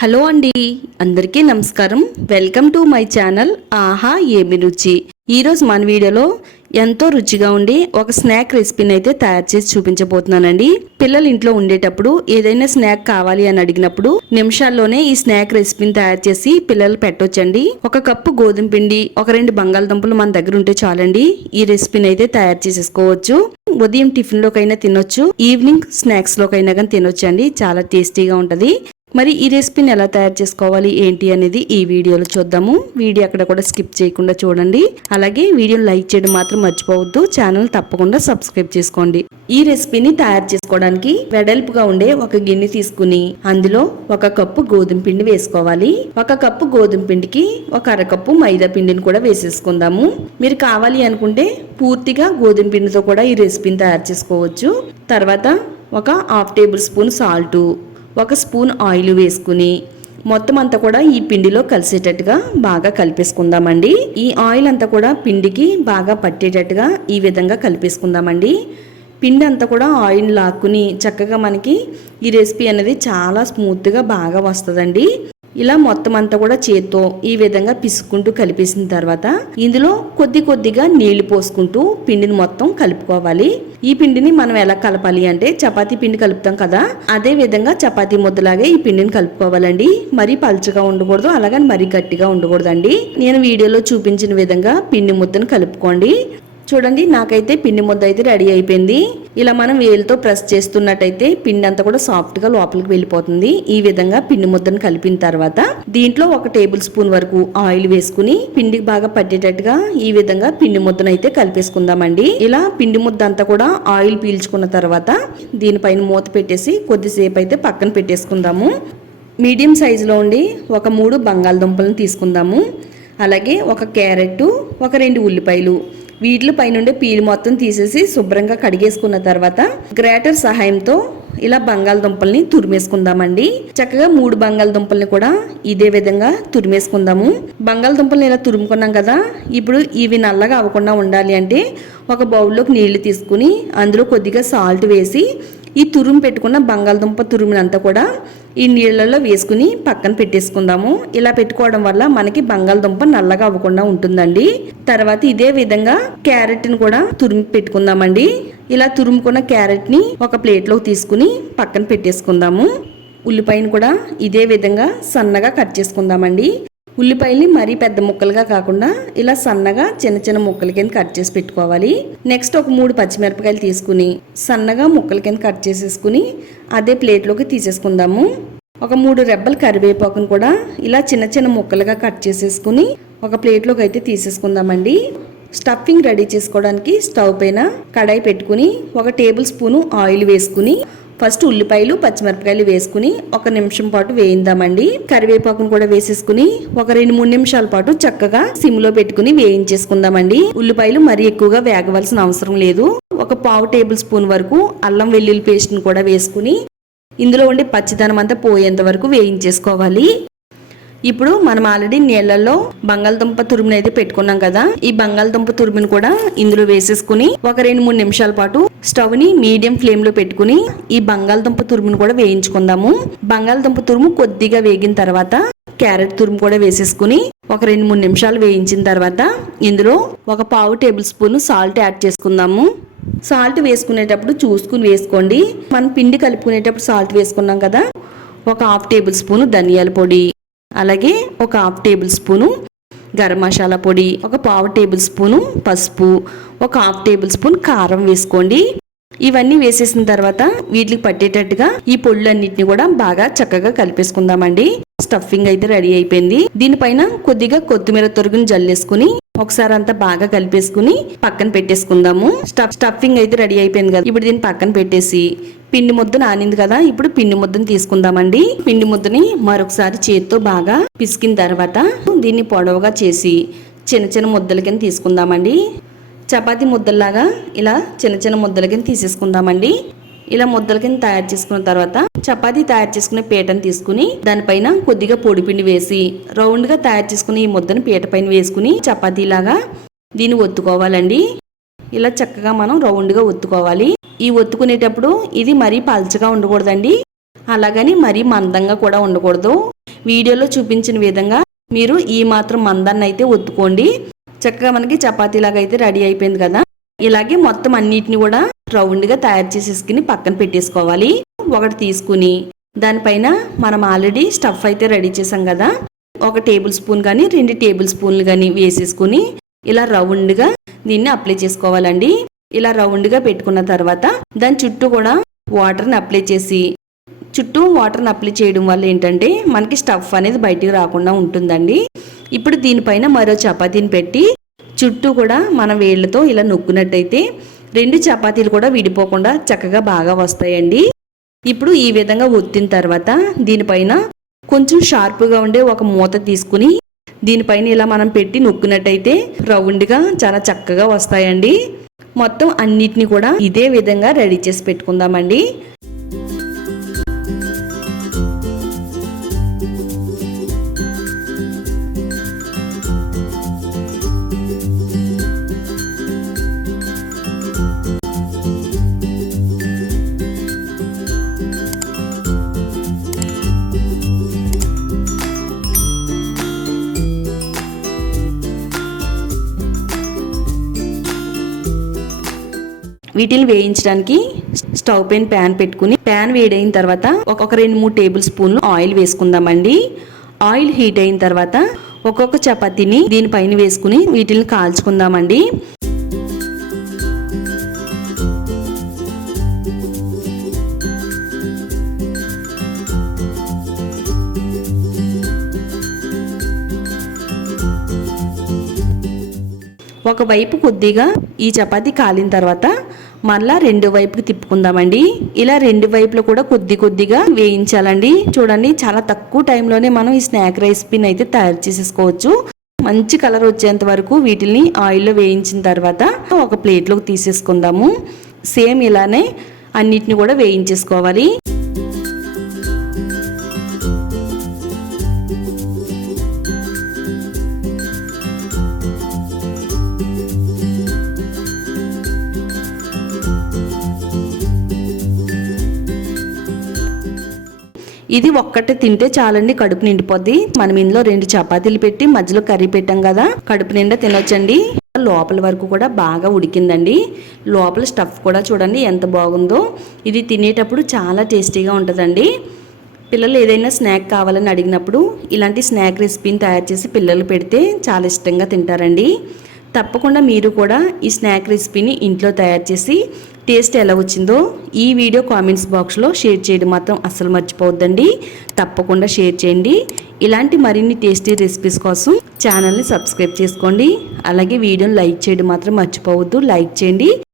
Hello అండి అందరికీ నమస్కారం. వెల్కమ్ టు మై ఛానల్ ఆహా ఏమి రుచి. ఈరోజు మన వీడియోలో ఎంతో రుచిగా ఉండి ఒక స్నాక్ రెసిపీని అయితే తయారు చేసి చూపించబోతున్నానండి. పిల్లలు ఇంట్లో ఉండేటప్పుడు ఏదైనా స్నాక్ కావాలి అని అడిగినప్పుడు నిమిషాల్లోనే ఈ స్నాక్ రెసిపీని తయారు చేసి పిల్లలు పెట్టొచ్చండి. ఒక కప్పు గోధుమ పిండి ఒక రెండు బంగాళదుంపలు మన దగ్గర ఉంటే చాలండి. ఈ రెసిపీని అయితే తయారు చేసేసుకోవచ్చు. ఉదయం టిఫిన్ లోకైనా తినొచ్చు ఈవినింగ్ స్నాక్స్ లోకైనా కానీ తినొచ్చు అండి చాలా టేస్టీగా ఉంటది. మరి ఈ రెసిపీని ఎలా తయారు చేసుకోవాలి ఏంటి అనేది ఈ వీడియోలో చూద్దాము. వీడియో అక్కడ కూడా స్కిప్ చేయకుండా చూడండి. అలాగే వీడియోని లైక్ చేయడం మాత్రం మర్చిపోవద్దు. ఛానల్ తప్పకుండా సబ్స్క్రైబ్ చేసుకోండి. ఈ రెసిపీని తయారు చేసుకోవడానికి వెడల్పుగా ఉండే ఒక గిన్నె తీసుకుని అందులో ఒక కప్పు గోధుమ పిండి వేసుకోవాలి. ఒక కప్పు గోధుమ పిండికి ఒక అరకప్పు మైదా పిండిని కూడా వేసేసుకుందాము. మీరు కావాలి అనుకుంటే పూర్తిగా గోధుమ పిండితో కూడా ఈ రెసిపీని తయారు చేసుకోవచ్చు. తర్వాత ఒక హాఫ్ టేబుల్ స్పూన్ సాల్టు ఒక స్పూన్ ఆయిల్ వేసుకుని మొత్తం అంతా కూడా ఈ పిండిలో కలిసేటట్టుగా బాగా కలిపేసుకుందామండి. ఈ ఆయిల్ అంతా కూడా పిండికి బాగా పట్టేటట్టుగా ఈ విధంగా కలిపేసుకుందామండి. పిండి అంతా కూడా ఆయిల్ లాక్కుని చక్కగా మనకి ఈ రెసిపీ అనేది చాలా స్మూత్గా బాగా వస్తుందండి. ఇలా మొత్తం అంతా కూడా చేత్తో ఈ విధంగా పిసుకుంటూ కలిపేసిన తర్వాత ఇందులో కొద్ది కొద్దిగా నీళ్ళు పోసుకుంటూ పిండిని మొత్తం కలుపుకోవాలి. ఈ పిండిని మనం ఎలా కలపాలి అంటే చపాతీ పిండి కలుపుతాం కదా అదే విధంగా చపాతీ ముద్దలాగే ఈ పిండిని కలుపుకోవాలండి. మరీ పలుచగా ఉండకూడదు అలాగని మరీ గట్టిగా ఉండకూడదండి. నేను వీడియోలో చూపించిన విధంగా పిండి ముద్దను కలుపుకోండి. చూడండి నాకైతే పిండి ముద్ద అయితే రెడీ అయిపోయింది. ఇలా మనం వేలుతో ప్రెస్ చేస్తున్నట్టయితే పిండి అంతా కూడా సాఫ్ట్గా లోపలికి వెళ్ళిపోతుంది. ఈ విధంగా పిండి ముద్దను కలిపిన తర్వాత దీంట్లో ఒక టేబుల్ స్పూన్ వరకు ఆయిల్ వేసుకుని పిండికి బాగా పట్టేటట్టుగా ఈ విధంగా పిండి ముద్దను అయితే కలిపేసుకుందామండి. ఇలా పిండి ముద్ద అంతా కూడా ఆయిల్ పీల్చుకున్న తర్వాత దీనిపైన మూత పెట్టేసి కొద్దిసేపు అయితే పక్కన పెట్టేసుకుందాము. మీడియం సైజులో ఉండి ఒక మూడు బంగాళదుంపలను తీసుకుందాము. అలాగే ఒక క్యారెట్ ఒక రెండు ఉల్లిపాయలు వీటిలో పైనుండే పీలు మొత్తం తీసేసి శుభ్రంగా కడిగేసుకున్న తర్వాత గ్రేటర్ సహాయంతో ఇలా బంగాళదుంపల్ని తురిమేసుకుందామండి. చక్కగా మూడు బంగాళదుంపల్ని కూడా ఇదే విధంగా తురిమేసుకుందాము. బంగాళదుంపల్ని ఇలా తురుముకున్నాం కదా ఇప్పుడు ఇవి నల్లగా అవ్వకుండా ఉండాలి అంటే ఒక బౌల్లోకి నీళ్ళు తీసుకుని అందులో కొద్దిగా సాల్ట్ వేసి ఈ తురుము పెట్టుకున్న బంగాళదుంప తురుమునంతా కూడా ఈ నీళ్ళల్లో వేసుకుని పక్కన పెట్టేసుకుందాము. ఇలా పెట్టుకోవడం వల్ల మనకి బంగాళదుంప నల్లగా అవ్వకుండా ఉంటుందండి. తర్వాత ఇదే విధంగా క్యారెట్ని కూడా తురిమి పెట్టుకుందామండి. ఇలా తురుముకున్న క్యారెట్ని ఒక ప్లేట్లోకి తీసుకుని పక్కన పెట్టేసుకుందాము. ఉల్లిపాయను కూడా ఇదే విధంగా సన్నగా కట్ చేసుకుందామండి. ఉల్లిపాయల్ని మరీ పెద్ద ముక్కలుగా కాకుండా ఇలా సన్నగా చిన్న చిన్న ముక్కల కింద కట్ చేసి పెట్టుకోవాలి. నెక్స్ట్ ఒక మూడు పచ్చిమిరపకాయలు తీసుకుని సన్నగా ముక్కల కింద కట్ చేసేసుకుని అదే ప్లేట్లోకి తీసేసుకుందాము. ఒక మూడు రెబ్బలు కరివేపాకును కూడా ఇలా చిన్న చిన్న ముక్కలుగా కట్ చేసేసుకుని ఒక ప్లేట్లోకి అయితే తీసేసుకుందామండి. స్టఫింగ్ రెడీ చేసుకోవడానికి స్టవ్ పైన కడాయి పెట్టుకుని ఒక టేబుల్ స్పూను ఆయిల్ వేసుకుని ఫస్ట్ ఉల్లిపాయలు పచ్చిమిరపకాయలు వేసుకుని ఒక నిమిషం పాటు వేయిందామండి. కరివేపాకును కూడా వేసేసుకుని ఒక రెండు మూడు నిమిషాల పాటు చక్కగా సిమ్లో పెట్టుకుని వేయించేసుకుందామండి. ఉల్లిపాయలు మరీ ఎక్కువగా వేగవలసిన అవసరం లేదు. ఒక పావు టేబుల్ స్పూన్ వరకు అల్లం వెల్లుల్లి పేస్ట్ను కూడా వేసుకుని ఇందులో ఉండే పచ్చిదనం అంతా పోయేంత వరకు వేయించేసుకోవాలి. ఇప్పుడు మనం ఆల్రెడీ నీళ్ళల్లో బంగాళదుంప తురుముని అయితే పెట్టుకున్నాం కదా. ఈ బంగాళదుంప తురుముని కూడా ఇందులో వేసేసుకుని ఒక రెండు మూడు నిమిషాల పాటు స్టవ్ని మీడియం ఫ్లేమ్లో పెట్టుకుని ఈ బంగాళదుంప తురుమును కూడా వేయించుకుందాము. బంగాళదుంప తురుము కొద్దిగా వేగిన తర్వాత క్యారెట్ తురుము కూడా వేసేసుకుని ఒక రెండు మూడు నిమిషాలు వేయించిన తర్వాత ఇందులో ఒక పావు టేబుల్ స్పూన్ సాల్ట్ యాడ్ చేసుకుందాము. సాల్ట్ వేసుకునేటప్పుడు చూసుకుని వేసుకోండి. మనం పిండి కలుపుకునేటప్పుడు సాల్ట్ వేసుకున్నాం కదా ఒక హాఫ్ టేబుల్ స్పూన్ ధనియాల పొడి అలాగే ఒక half table spoon garam masala పొడి ఒక పావు టేబుల్ స్పూను పసుపు ఒక హాఫ్ టేబుల్ స్పూన్ కారం వేసుకోండి. ఇవన్నీ వేసేసిన తర్వాత వీటికి పట్టేటట్టుగా ఈ పొళ్ళన్నిటిని కూడా బాగా చక్కగా కలిపేసుకుందామండి. స్టఫింగ్ అయితే రెడీ అయిపోయింది. దీనిపైన కొద్దిగా కొత్తిమీర తొరుగుని జల్లేసుకుని ఒకసారి అంతా బాగా కలిపేసుకుని పక్కన పెట్టేసుకుందాము. స్టఫ్ స్టఫింగ్ అయితే రెడీ అయిపోయింది కదా. ఇప్పుడు దీన్ని పక్కన పెట్టేసి పిండి ముద్ద నానింది కదా. ఇప్పుడు పిండి ముద్దను తీసుకుందామండి. పిండి ముద్దని మరొకసారి చేతితో బాగా పిసికిన తర్వాత దీన్ని పొడవుగా చేసి చిన్న చిన్న ముద్దల కింద తీసుకుందామండి. చపాతి ముద్దల్లాగా ఇలా చిన్న చిన్న ముద్దల కింద తీసేసుకుందామండి. ఇలా ముద్దల కింద తయారు చేసుకున్న తర్వాత చపాతీ తయారు చేసుకునే పీటను తీసుకుని దానిపైన కొద్దిగా పొడిపిండి వేసి రౌండ్గా తయారు చేసుకుని ఈ ముద్దను పీట పైన వేసుకుని చపాతీలాగా దీన్ని ఒత్తుకోవాలండి. ఇలా చక్కగా మనం రౌండ్గా ఒత్తుకోవాలి. ఈ ఒత్తుకునేటప్పుడు ఇది మరీ పల్చగా ఉండకూడదండి. అలాగని మరీ మందంగా కూడా ఉండకూడదు. వీడియోలో చూపించిన విధంగా మీరు ఈ మాత్రం మందాన్ని అయితే ఒత్తుకోండి. చక్కగా మనకి చపాతీలాగా అయితే రెడీ అయిపోయింది కదా. ఇలాగే మొత్తం అన్నిటిని కూడా రౌండ్గా తయారు చేసేసుకుని పక్కన పెట్టేసుకోవాలి. ఒకటి తీసుకుని దానిపైన మనం ఆల్రెడీ స్టఫ్ అయితే రెడీ చేసాం కదా. ఒక టేబుల్ స్పూన్ కానీ రెండు టేబుల్ స్పూన్లు కానీ వేసేసుకుని ఇలా రౌండ్గా దీన్ని అప్లై చేసుకోవాలండి. ఇలా రౌండ్గా పెట్టుకున్న తర్వాత దాని చుట్టూ కూడా వాటర్ని అప్లై చేసి చుట్టూ వాటర్ని అప్లై చేయడం వల్ల ఏంటంటే మనకి స్టఫ్ అనేది బయటికి రాకుండా ఉంటుందండి. ఇప్పుడు దీనిపైన మరో చపాతీని పెట్టి చుట్టూ కూడా మనం వేళ్ళతో ఇలా నొక్కున్నట్టయితే రెండు చపాతీలు కూడా విడిపోకుండా చక్కగా బాగా వస్తాయండి. ఇప్పుడు ఈ విధంగా ఒత్తిన తర్వాత దీనిపైన కొంచెం షార్ప్గా ఉండే ఒక మూత తీసుకుని దీనిపైన ఇలా మనం పెట్టి నొక్కినట్టయితే రౌండ్గా చాలా చక్కగా వస్తాయండి. మొత్తం అన్నిటిని కూడా ఇదే విధంగా రెడీ చేసి పెట్టుకుందామండి. వీటిని వేయించడానికి స్టవ్ పైన ప్యాన్ పెట్టుకుని ప్యాన్ వేడైన తర్వాత ఒక రెండు మూడు టేబుల్ స్పూన్లు ఆయిల్ వేసుకుందామండి. ఆయిల్ హీట్ అయిన తర్వాత ఒక్కొక్క చపాతీని దీనిపైన వేసుకుని వీటిని కాల్చుకుందామండి. ఒకవైపు కొద్దిగా ఈ చపాతీ కాలిన తర్వాత మళ్ళా రెండు వైపుకి తిప్పుకుందామండి. ఇలా రెండు వైపులో కూడా కొద్ది కొద్దిగా వేయించాలండి. చూడండి చాలా తక్కువ టైంలోనే మనం ఈ స్నాక్ రైస్ పిన్ అయితే తయారు చేసేసుకోవచ్చు. మంచి కలర్ వచ్చేంత వరకు వీటిని ఆయిల్లో వేయించిన తర్వాత ఒక ప్లేట్లోకి తీసేసుకుందాము. సేమ్ ఇలానే అన్నిటిని కూడా వేయించేసుకోవాలి. ఇది ఒక్కటే తింటే చాలండి కడుపు నిండిపోద్ది. మనం ఇందులో రెండు చపాతీలు పెట్టి మధ్యలో కర్రీ పెట్టాం కదా కడుపు నిండా తినొచ్చండి. లోపల వరకు కూడా బాగా ఉడికిందండి. లోపల స్టఫ్ కూడా చూడండి ఎంత బాగుందో. ఇది తినేటప్పుడు చాలా టేస్టీగా ఉంటుందండి. పిల్లలు ఏదైనా స్నాక్ కావాలని అడిగినప్పుడు ఇలాంటి స్నాక్ రెసిపీని తయారు చేసి పిల్లలు పెడితే చాలా ఇష్టంగా తింటారండి. తప్పకుండా మీరు కూడా ఈ స్నాక్ రెసిపీని ఇంట్లో తయారు చేసి టేస్ట్ ఎలా వచ్చిందో ఈ వీడియో కామెంట్స్ బాక్స్లో షేర్ చేయడం మాత్రం అస్సలు మర్చిపోవద్దండి. తప్పకుండా షేర్ చేయండి. ఇలాంటి మరిన్ని టేస్టీ రెసిపీస్ కోసం ఛానల్ని సబ్స్క్రైబ్ చేసుకోండి. అలాగే వీడియోని లైక్ చేయడం మాత్రం మర్చిపోవద్దు. లైక్ చేయండి.